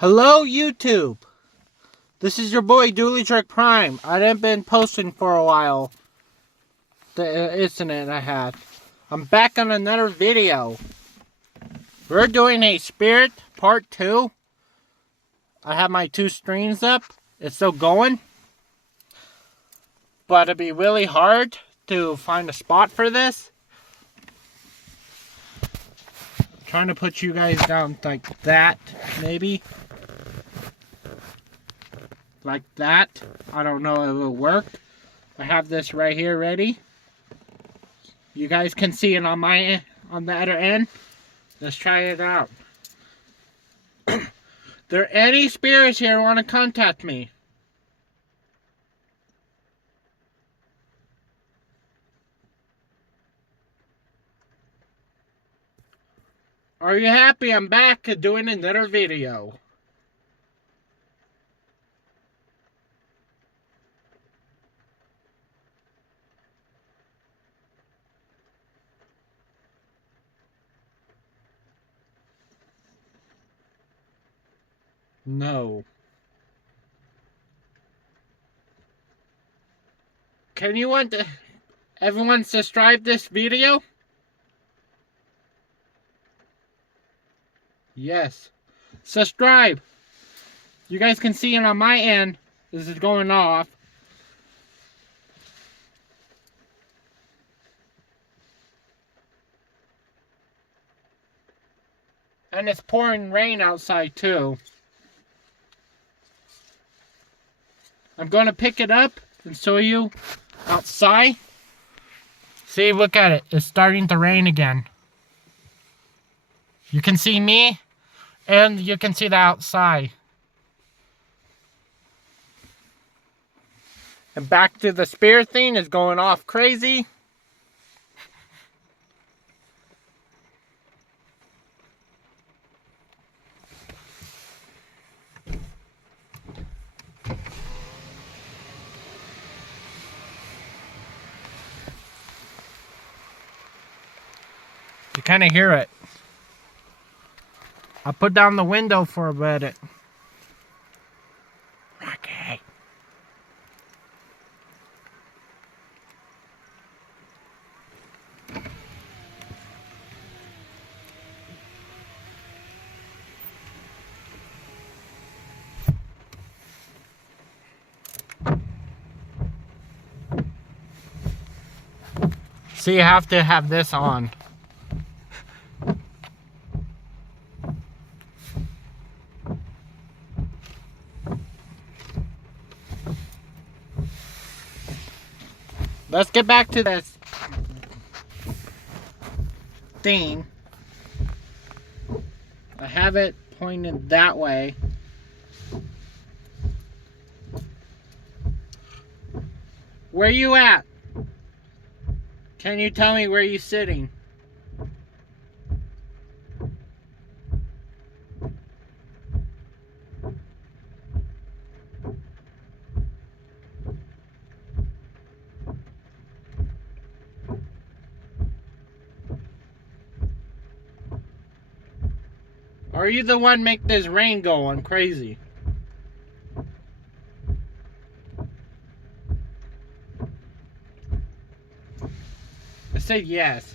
Hello, YouTube. This is your boy, Dooley Trick Prime. I haven't been posting for a while. The incident I had. I'm back on another video. We're doing a Spirit Part 2. I have my 2 streams up. It's still going. But it'd be really hard to find a spot for this. I'm trying to put you guys down like that, maybe. Like that. I don't know if it'll work. I have this right here ready. You guys can see it on the other end. Let's try it out. There any spirits here want to contact me? Are you happy I'm back doing another video? No. Can you want everyone subscribe this video? Yes. Subscribe. You guys can see it on my end. This is going off. And it's pouring rain outside too. I'm going to pick it up and show you outside. See, look at it. It's starting to rain again. You can see me and you can see the outside. And back to the spirit thing is going off crazy. You kind of hear it. I'll put down the window for a bit. Okay. So you have to have this on. Let's get back to this thing. I have it pointed that way. Where you at? Can you tell me where you sitting? Are you the one make this rain go on crazy? I said yes.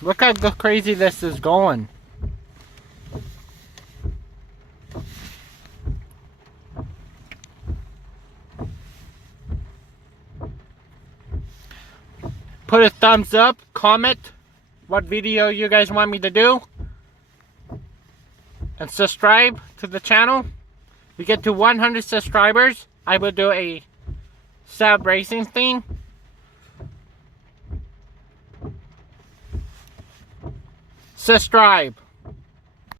Look how crazy this is going. Put a thumbs up, comment what video you guys want me to do, and subscribe to the channel. We get to 100 subscribers, I will do a sub racing thing. Subscribe.